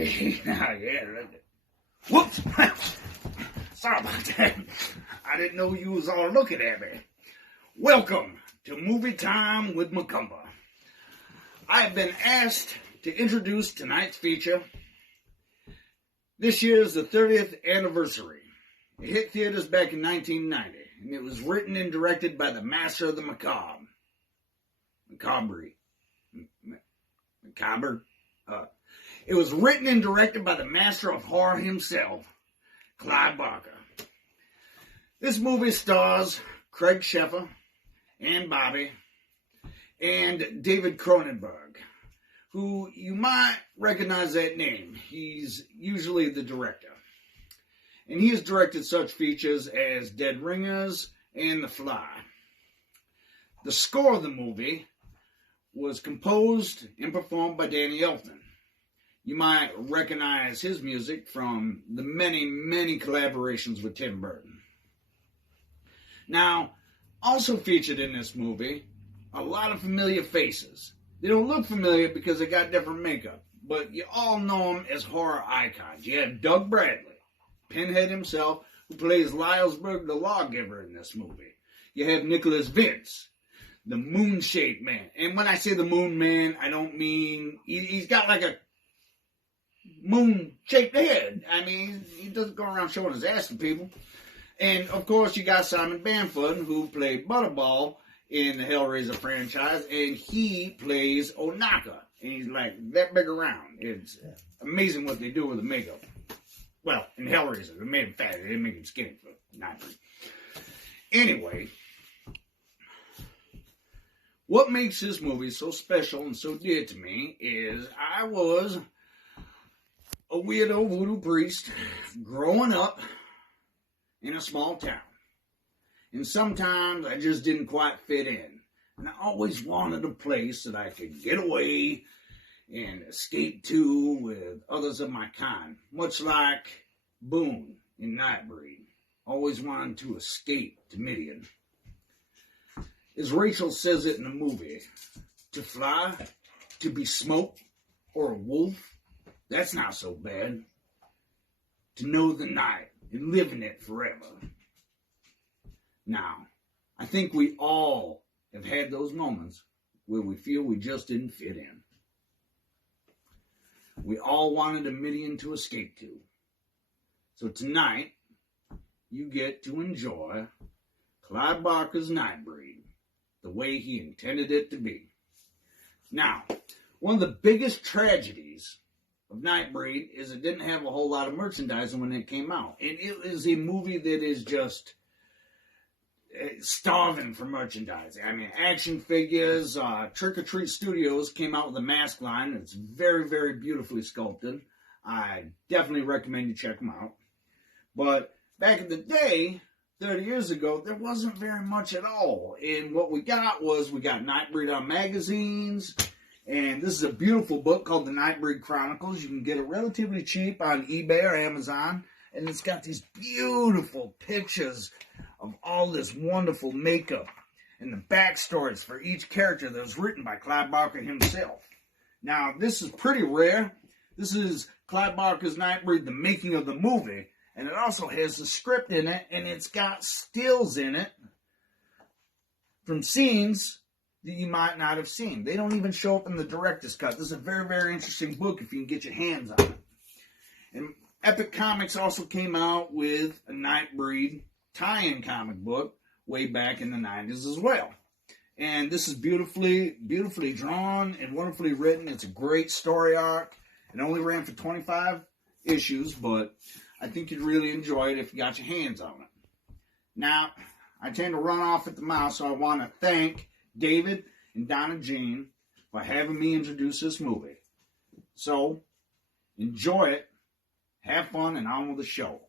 Yeah, whoops. Sorry about that. I didn't know you was all looking at me. Welcome to Movie Time with Macumba. I have been asked to introduce tonight's feature. This year is the 30th anniversary. It hit theaters back in 1990, and it was written and directed by the master of the macabre. It was written and directed by the master of horror himself, Clive Barker. This movie stars Craig Sheffer, Ann Bobby, and David Cronenberg, who you might recognize that name. He's usually the director. And he has directed such features as Dead Ringers and The Fly. The score of the movie was composed and performed by Danny Elfman. You might recognize his music from the many, many collaborations with Tim Burton. Now, also featured in this movie, a lot of familiar faces. They don't look familiar because they got different makeup, but you all know them as horror icons. You have Doug Bradley, Pinhead himself, who plays Lylesburg the Lawgiver in this movie. You have Nicholas Vince, the moon-shaped man. And when I say the moon man, I don't mean... He's got like a moon-shaped head. I mean, he doesn't go around showing his ass to people. And, of course, you got Simon Bamford, who played Butterball in the Hellraiser franchise, and he plays Onaka. And he's like that big around. It's amazing what they do with the makeup. Well, in Hellraiser, they made him fat. They didn't make him skinny for Nightmares. Anyway, what makes this movie so special and so dear to me is I was a weirdo voodoo priest growing up in a small town. And sometimes I just didn't quite fit in. And I always wanted a place that I could get away and escape to with others of my kind. Much like Boone in Nightbreed. Always wanted to escape to Midian. As Rachel says it in the movie, to fly, to be smoke, or a wolf, that's not so bad. To know the night and live in it forever. Now, I think we all have had those moments where we feel we just didn't fit in. We all wanted a Midian to escape to. So tonight, you get to enjoy Clive Barker's Nightbreed the way he intended it to be. Now, one of the biggest tragedies of Nightbreed is it didn't have a whole lot of merchandising when it came out. And it is a movie that is just starving for merchandising. I mean, action figures. Trick or Treat Studios came out with a mask line. It's very, very beautifully sculpted. I definitely recommend you check them out. But back in the day, 30 years ago, there wasn't very much at all. And what we got Nightbreed on magazines. And this is a beautiful book called The Nightbreed Chronicles. You can get it relatively cheap on eBay or Amazon. And it's got these beautiful pictures of all this wonderful makeup and the backstories for each character that was written by Clive Barker himself. Now, this is pretty rare. This is Clive Barker's Nightbreed, the making of the movie. And it also has the script in it, and it's got stills in it from scenes that you might not have seen. They don't even show up in the director's cut. This is a very, very interesting book if you can get your hands on it. And Epic Comics also came out with a Nightbreed tie-in comic book way back in the 90s as well. And this is beautifully, beautifully drawn and wonderfully written. It's a great story arc. It only ran for 25 issues, but I think you'd really enjoy it if you got your hands on it. Now, I tend to run off at the mouth, so I want to thank David and Donna Jean for having me introduce this movie. So, enjoy it, have fun, and on with the show.